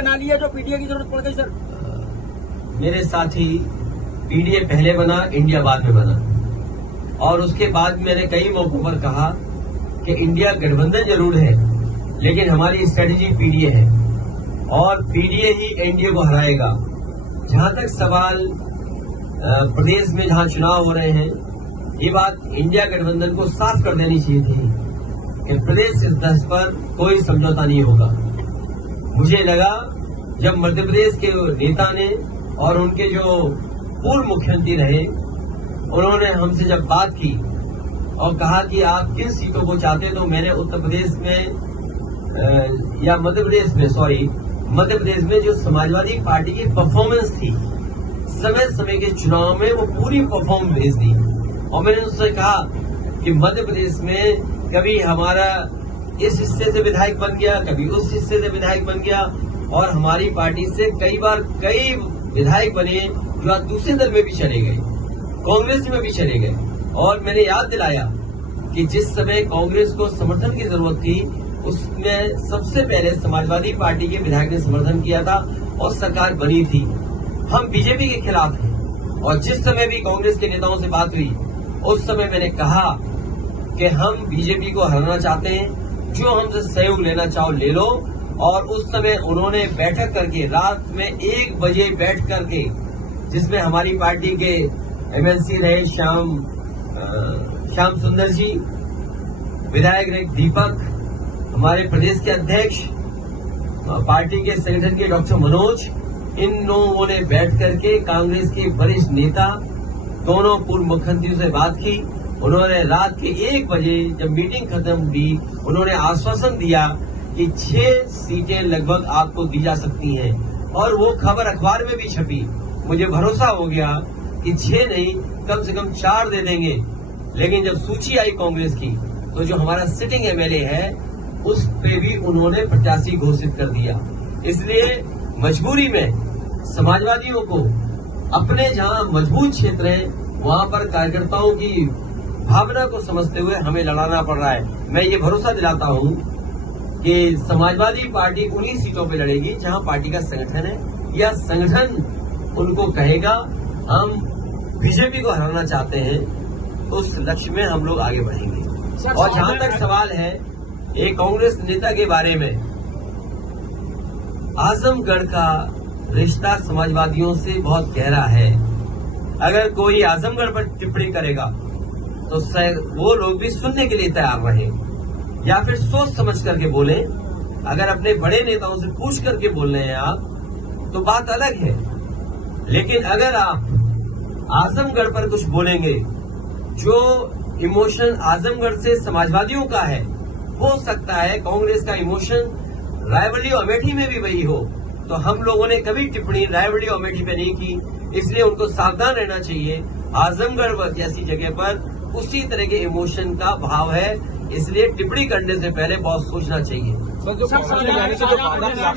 बना लिया जो पीडीए की जरूरत पड़ गई सर? मेरे साथी, पीडीए पहले बना, इंडिया बाद में बना, और उसके बाद मैंने कई मौकों पर कहा कि इंडिया गठबंधन जरूर है, लेकिन हमारी स्ट्रेटेजी पीडीए है और पीडीए ही एनडीए को हराएगा। जहां तक सवाल प्रदेश में जहां चुनाव हो रहे हैं, ये बात इंडिया गठबंधन को साफ कर देनी चाहिए थी कि प्रदेश इस दस पर कोई समझौता नहीं होगा। मुझे लगा जब मध्य प्रदेश के नेता ने और उनके जो पूर्व मुख्यमंत्री रहे, उन्होंने हमसे जब बात की और कहा कि आप किन सीटों को चाहते हैं, तो मैंने उत्तर प्रदेश में या मध्य प्रदेश में जो समाजवादी पार्टी की परफॉर्मेंस थी समय समय के चुनाव में, वो पूरी परफॉर्मेंस भेज दी। और मैंने उनसे कहा कि मध्य प्रदेश में कभी हमारा इस हिस्से से विधायक बन गया, कभी उस हिस्से से विधायक बन गया, और हमारी पार्टी से कई बार कई विधायक बने जो आज दूसरे दल में भी चले गए, कांग्रेस में भी चले गए। और मैंने याद दिलाया कि जिस समय कांग्रेस को समर्थन की जरूरत थी, उसमें सबसे पहले समाजवादी पार्टी के विधायक ने समर्थन किया था और सरकार बनी थी। हम बीजेपी के खिलाफ हैं, और जिस समय भी कांग्रेस के नेताओं से बात हुई, उस समय मैंने कहा कि हम बीजेपी को हराना चाहते हैं, जो हमसे सहयोग लेना चाहो ले लो। और उस समय उन्होंने बैठक करके, रात में 1 बजे बैठ करके, जिसमें हमारी पार्टी के एमएलसी रहे श्याम सुंदर जी, विधायक रहे दीपक, हमारे प्रदेश के अध्यक्ष, पार्टी के संगठन के डॉक्टर मनोज, इन लोगों ने बैठ करके कांग्रेस के वरिष्ठ नेता, दोनों पूर्व मुख्यमंत्रियों से बात की। उन्होंने रात के 1 बजे जब मीटिंग खत्म हुई, उन्होंने आश्वासन दिया कि 6 सीटें लगभग आपको दी जा सकती हैं, और वो खबर अखबार में भी छपी। मुझे भरोसा हो गया कि 6 नहीं, कम से कम 4 दे देंगे। लेकिन जब सूची आई कांग्रेस की, तो जो हमारा सिटिंग एमएलए है, उस पे भी उन्होंने प्रत्याशी घोषित कर दिया। इसलिए मजबूरी में समाजवादियों को अपने जहां मजबूत क्षेत्र है, वहां पर कार्यकर्ताओं की भावना को समझते हुए हमें लड़ाना पड़ रहा है। मैं ये भरोसा दिलाता हूं कि समाजवादी पार्टी उन्हीं सीटों पे लड़ेगी जहां पार्टी का संगठन है, या संगठन उनको कहेगा हम बीजेपी को हराना चाहते हैं, उस लक्ष्य में हम लोग आगे बढ़ेंगे। और जहां तक सवाल है एक कांग्रेस नेता के बारे में, आजमगढ़ का रिश्ता समाजवादियों से बहुत गहरा है। अगर कोई आजमगढ़ पर टिप्पणी करेगा तो वो लोग भी सुनने के लिए तैयार रहे, या फिर सोच समझ करके बोले। अगर अपने बड़े नेताओं से पूछ करके बोल रहे हैं आप, तो बात अलग है। लेकिन अगर आप आजमगढ़ पर कुछ बोलेंगे, जो इमोशन आजमगढ़ से समाजवादियों का है, हो सकता है कांग्रेस का इमोशन रायबरेली और अमेठी में भी वही हो। तो हम लोगों ने कभी टिप्पणी रायबरेली और अमेठी पे नहीं की, इसलिए उनको सावधान रहना चाहिए। आजमगढ़ जैसी जगह पर उसी तरह के इमोशन का भाव है, इसलिए टिप्पणी करने से पहले बहुत सोचना चाहिए।